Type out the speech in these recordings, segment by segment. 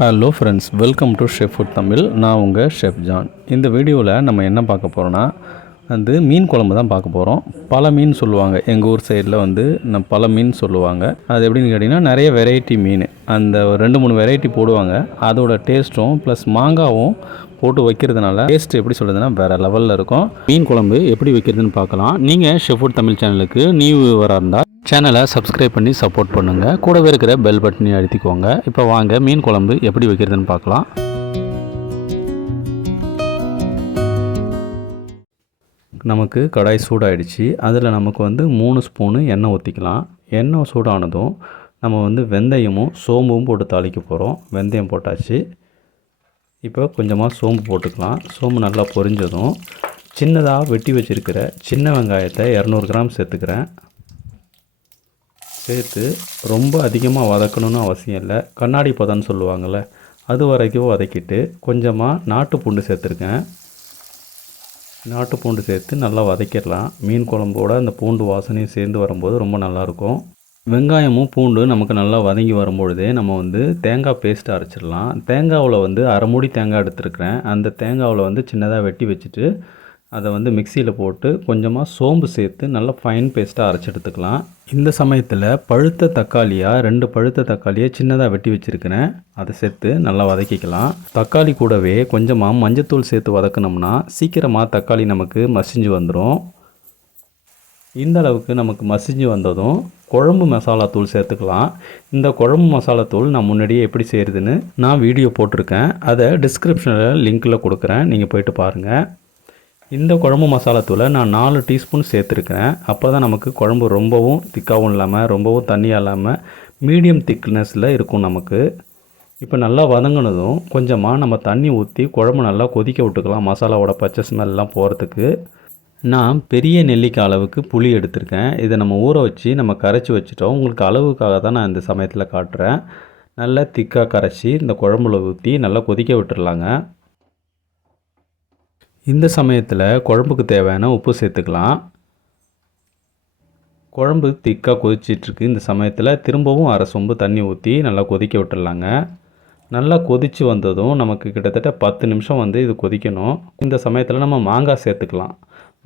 Hello friends, welcome to chef food Tamil. நான் உங்கள் chef John. இந்த வீடியோவில் நம்ம என்ன பார்க்க போகிறோன்னா மீன் குழம்பு தான் பார்க்க போகிறோம். பல மீன் சொல்லுவாங்க, எங்கள் ஊர் சைடில் பல மீன் சொல்லுவாங்க. அது எப்படின்னு கேட்டிங்கன்னா, நிறைய வெரைட்டி மீன், அந்த 2-3 வெரைட்டி போடுவாங்க. அதோட டேஸ்ட்டும் ப்ளஸ் மாங்காவும் போட்டு வைக்கிறதுனால டேஸ்ட் எப்படி சொல்கிறதுனா வேறு லெவலில் இருக்கும். மீன் குழம்பு எப்படி வைக்கிறதுன்னு பார்க்கலாம். நீங்கள் ஷெஃப் ஃபுட் தமிழ் சேனலுக்கு நியூ வியூவராக இருந்தால் சேனலை சப்ஸ்கிரைப் பண்ணி சப்போர்ட் பண்ணுங்கள். கூடவே இருக்கிற பெல் பட்டனை அழுத்திக்கோங்க. இப்போ வாங்க மீன் குழம்பு எப்படி வைக்கிறதுன்னு பார்க்கலாம். நமக்கு கடாய் சூடாகிடுச்சு. அதில் நமக்கு 3 ஸ்பூனு எண்ணெய் ஊற்றிக்கலாம். எண்ணெய் சூடானதும் நம்ம வெந்தயமும் சோம்பும் போட்டு தாளிக்க போகிறோம். வெந்தயம் போட்டாச்சு. இப்போ கொஞ்சமாக சோம்பு போட்டுக்கலாம். சோம்பு நல்லா பொரிஞ்சதும் சின்னதாக வெட்டி வச்சுருக்கிற சின்ன வெங்காயத்தை 200 கிராம் சேர்த்துக்கிறேன். சேர்த்து ரொம்ப அதிகமாக வதக்கணும்னு அவசியம் இல்லை. கண்ணாடி பதம்னு சொல்லுவாங்கள்ல, அது வரைக்கும் வதக்கிட்டு கொஞ்சமாக நாட்டு பூண்டு சேர்த்துருக்கேன். நாட்டு பூண்டு சேர்த்து நல்லா வதக்கிடலாம். மீன் குழம்போட அந்த பூண்டு வாசனையும் சேர்ந்து வரும்போது ரொம்ப நல்லாயிருக்கும். வெங்காயமும் பூண்டு நமக்கு நல்லா வதங்கி வரும்பொழுதே நம்ம தேங்காய் பேஸ்ட்டு அரைச்சிடலாம். தேங்காவில் அரை மூடி தேங்காய் எடுத்துருக்கிறேன். அந்த தேங்காவில் சின்னதாக வெட்டி வச்சுட்டு அதை மிக்சியில் போட்டு கொஞ்சமாக சோம்பு சேர்த்து நல்லா ஃபைன் பேஸ்ட்டாக அரைச்சி எடுத்துக்கலாம். இந்த சமயத்தில் பழுத்த தக்காளியாக 2 பழுத்த தக்காளியை சின்னதாக வெட்டி வச்சுருக்கிறேன். அதை சேர்த்து நல்லா வதக்கிக்கலாம். தக்காளி கூடவே கொஞ்சமாக மஞ்சத்தூள் சேர்த்து வதக்கினோம்னா சீக்கிரமாக தக்காளி நமக்கு மசிஞ்சு வந்துடும். இந்த அளவுக்கு நமக்கு மசிஞ்சு வந்ததும் குழம்பு மசாலா தூள் சேர்த்துக்கலாம். இந்த குழம்பு மசாலா தூள் நான் முன்னாடியே எப்படி செய்கிறதுன்னு நான் வீடியோ போட்டிருக்கேன். அதை டிஸ்கிரிப்ஷனில் லிங்க்கில் கொடுக்குறேன், நீங்கள் போய்ட்டு பாருங்கள். இந்த குழம்பு மசாலா தூளை நான் 4 டீஸ்பூன் சேர்த்துருக்கிறேன். அப்போ தான் நமக்கு குழம்பு ரொம்பவும் திக்காகவும் இல்லாமல் ரொம்பவும் தண்ணியாக இல்லாமல் மீடியம் திக்னஸில் இருக்கும் நமக்கு. இப்போ நல்லா வதங்கினதும் கொஞ்சமாக நம்ம தண்ணி ஊற்றி குழம்பு நல்லா கொதிக்க விட்டுக்கலாம். மசாலாவோட பச்சை ஸ்மெல்லாம் போகிறதுக்கு. நான் பெரிய நெல்லிக்காய் அளவுக்கு புளி எடுத்திருக்கேன். இதை நம்ம ஊற வச்சு நம்ம கரைச்சி வச்சுட்டோம். உங்களுக்கு அளவுக்காக தான் நான் இந்த சமயத்தில் காட்டுறேன். நல்லா திக்காக கரைச்சி இந்த குழம்புல ஊற்றி நல்லா கொதிக்க விட்டுடலாங்க. இந்த சமயத்தில் குழம்புக்கு தேவையான உப்பு சேர்த்துக்கலாம். குழம்பு திக்காக கொதிச்சிட்ருக்கு. இந்த சமயத்தில் திரும்பவும் அரை சொம்பு தண்ணி ஊற்றி நல்லா கொதிக்க விட்டுடலாங்க. நல்லா கொதித்து வந்ததும் நமக்கு கிட்டத்தட்ட 10 நிமிஷம் இது கொதிக்கணும். இந்த சமயத்தில் நம்ம மாங்காய் சேர்த்துக்கலாம்.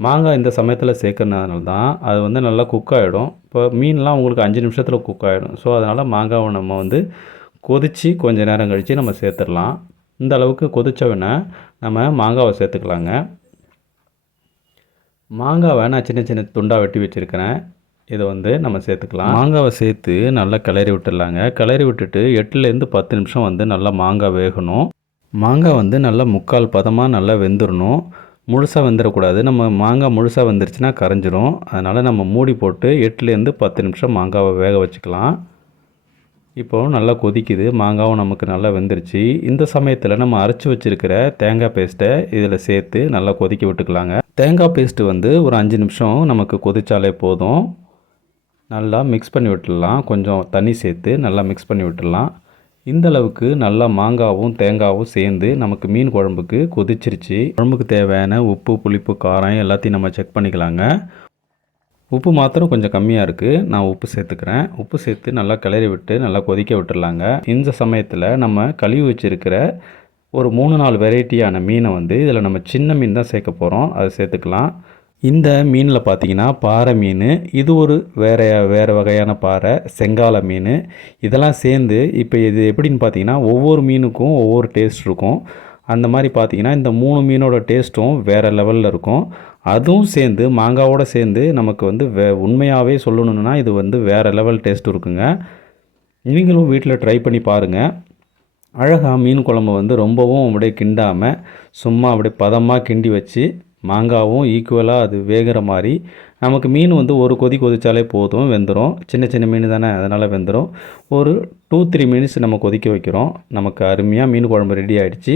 மாங்காய் இந்த சமயத்தில் சேர்க்கறதுனால தான் அது நல்லா குக் ஆகிடும். இப்போ மீன்லாம் உங்களுக்கு 5 நிமிஷத்தில் குக் ஆகிடும். ஸோ அதனால் மாங்காவை நம்ம கொதித்து கொஞ்சம் நேரம் கழித்து நம்ம சேர்த்துடலாம். இந்த அளவுக்கு கொதித்தவொடனே நம்ம மாங்காவை சேர்த்துக்கலாங்க. மாங்காவை நான் சின்ன சின்ன துண்டாக வெட்டி வச்சுருக்கிறேன். இதை நம்ம சேர்த்துக்கலாம். மாங்காவை சேர்த்து நல்லா கிளறி விட்டுடலாங்க. கிளறி விட்டுட்டு 8லேருந்து 10 நிமிஷம் நல்லா மாங்காய் வேகணும். மாங்காய் நல்லா முக்கால் பதமாக நல்லா வெந்துடணும். முழுசாக வெந்துடக்கூடாது. நம்ம மாங்காய் முழுசாக வெந்துருச்சுன்னா கரைஞ்சிரும். அதனால் நம்ம மூடி போட்டு 8லேருந்து 10 நிமிஷம் மாங்காவை வேக வச்சுக்கலாம். இப்போது நல்லா கொதிக்குது. மாங்காவும் நமக்கு நல்லா வெந்துருச்சு. இந்த சமயத்தில் நம்ம அரைச்சி வச்சுருக்கிற தேங்காய் பேஸ்ட்டை இதில் சேர்த்து நல்லா கொதிக்க விட்டுக்கலாங்க. தேங்காய் பேஸ்ட்டு ஒரு 5 நிமிஷம் நமக்கு கொதித்தாலே போதும். நல்லா மிக்ஸ் பண்ணி விட்டுடலாம். கொஞ்சம் தண்ணி சேர்த்து நல்லா மிக்ஸ் பண்ணி விட்டுடலாம். இந்தளவுக்கு நல்லா மாங்காவும் தேங்காவும் சேர்ந்து நமக்கு மீன் குழம்புக்கு கொதிச்சிருச்சு. குழம்புக்கு தேவையான உப்பு, புளிப்பு, காரம் எல்லாத்தையும் நம்ம செக் பண்ணிக்கலாங்க. உப்பு மாத்திரம் கொஞ்சம் கம்மியாக இருக்குது. நான் உப்பு சேர்த்துக்கிறேன். உப்பு சேர்த்து நல்லா கிளறி விட்டு நல்லா கொதிக்க விட்டுடலாங்க. இந்த சமயத்தில் நம்ம கழுவி வச்சுருக்கிற ஒரு 3-4 வெரைட்டியான மீனை இதில் நம்ம சின்ன மீன் தான் சேர்க்க போகிறோம். அதை சேர்த்துக்கலாம். இந்த மீனில் பார்த்திங்கன்னா பாறை மீன், இது ஒரு வேறு வகையான பாறை, செங்கால மீன், இதெல்லாம் சேர்ந்து இப்போ இது எப்படின்னு பார்த்திங்கன்னா ஒவ்வொரு மீனுக்கும் ஒவ்வொரு டேஸ்ட் இருக்கும். அந்த மாதிரி பார்த்திங்கன்னா இந்த 3 மீனோட டேஸ்ட்டும் வேறு லெவலில் இருக்கும். அதுவும் சேர்ந்து மாங்காவோடு சேர்ந்து நமக்கு உண்மையாகவே சொல்லணுன்னா இது வேறு லெவல் டேஸ்ட் இருக்குங்க. நீங்களும் வீட்டில் ட்ரை பண்ணி பாருங்கள். அழகாக மீன் குழம்பு ரொம்பவும் அப்படியே கிண்டாமல் சும்மா அப்படியே பதமாக கிண்டி வச்சு மாங்காவும் ஈக்குவலாக அது வேகிற மாதிரி நமக்கு மீன் ஒரு கொதி கொதித்தாலே போதும், வெந்துடும். சின்ன சின்ன மீன் தானே, அதனால் வெந்துடும். ஒரு 2-3 மினிட்ஸ் நம்ம கொதிக்க வைக்கிறோம். நமக்கு அருமையாக மீன் குழம்பு ரெடி ஆகிடுச்சு.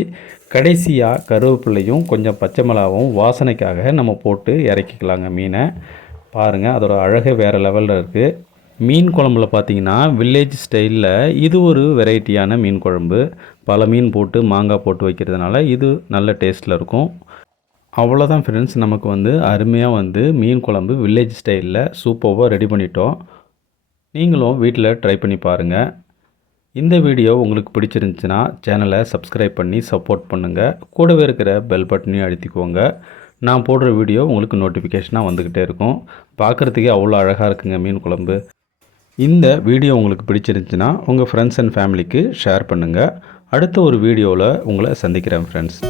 கடைசியாக கருவேப்பிலையும் கொஞ்சம் பச்சை மிளகாவும் வாசனைக்காக நம்ம போட்டு இறக்கிக்கலாங்க மீனை. பாருங்கள், அதோட அழகே வேறு லெவலில் இருக்குது. மீன் குழம்புல பார்த்திங்கன்னா வில்லேஜ் ஸ்டைலில் இது ஒரு வெரைட்டியான மீன் குழம்பு. பல மீன் போட்டு மாங்காய் போட்டு வைக்கிறதுனால இது நல்ல டேஸ்ட்டில் இருக்கும். அவ்வளோதான் ஃப்ரெண்ட்ஸ், நமக்கு அருமையாக மீன் குழம்பு வில்லேஜ் ஸ்டைலில் சூப்பராக ரெடி பண்ணிட்டோம். நீங்களும் வீட்டில் ட்ரை பண்ணி பாருங்கள். இந்த வீடியோ உங்களுக்கு பிடிச்சிருந்துச்சுன்னா சேனலை சப்ஸ்கிரைப் பண்ணி சப்போர்ட் பண்ணுங்கள். கூடவே இருக்கிற பெல் பட்டனையும் அழுத்திக்கோங்க. நான் போடுற வீடியோ உங்களுக்கு நோட்டிஃபிகேஷனாக வந்துக்கிட்டே இருக்கும். பார்க்குறதுக்கே அவ்வளோ அழகாக இருக்குங்க மீன் குழம்பு. இந்த வீடியோ உங்களுக்கு பிடிச்சிருந்துச்சுன்னா உங்கள் ஃப்ரெண்ட்ஸ் அண்ட் ஃபேமிலிக்கு ஷேர் பண்ணுங்கள். அடுத்த ஒரு வீடியோவில் உங்களை சந்திக்கிறேன் ஃப்ரெண்ட்ஸ்.